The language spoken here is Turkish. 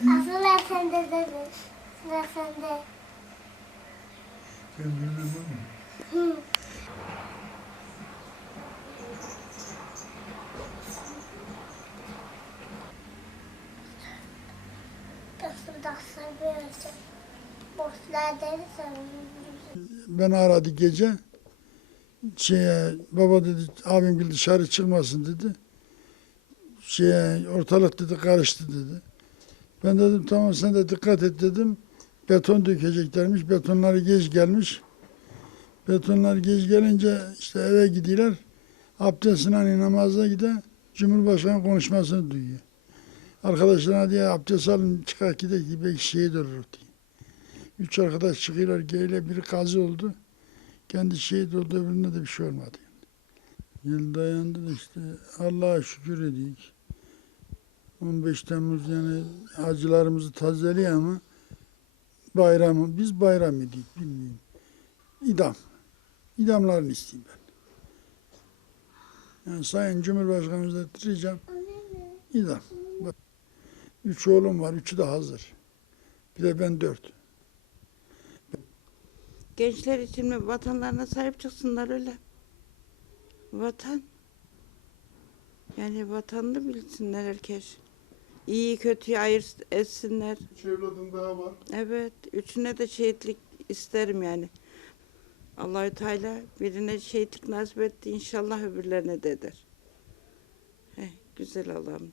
Aslında sende dedi. Sıra sende. Ben. Beni aradı gece. Şeye, baba dedi abim dışarı çıkmasın dedi. Şeye, ortalık dedi karıştı dedi. Ben dedim tamam sen de dikkat et dedim. Beton dökeceklermiş. Betonları geç gelmiş. Betonlar geç gelince işte eve gidiyorlar. Abdestine hani namaza gide Cumhurbaşkanı konuşmasını duyuyor. Arkadaşlarına diye abdest alın çıkar gidelim ki belki şehit olur diye. Üç arkadaş çıkıyorlar geyle biri kazi oldu. Kendi şehit oldu öbürüne de bir şey olmadı. Yıl dayandı da işte Allah'a şükür edik. 15 Temmuz yani acılarımızı tazeliyor ama bayramı biz bayram edik bilmiyorum. İdam. İdamlarını isteyeyim ben. Yani Sayın Cumhurbaşkanımıza diyeceğim. İdam. Bak, üç oğlum var. Üçü de hazır. Bir de ben dört. Gençler için mi vatanlarına sahip çıksınlar öyle. Vatan. Yani vatanını bilsinler herkes. İyi kötüyü ayırt etsinler. Üç evladım daha var. Evet, üçüne de şehitlik isterim yani. Allahü Teala birine şehitlik nasip etti inşallah öbürlerine de eder. Heh, güzel Allah'ım.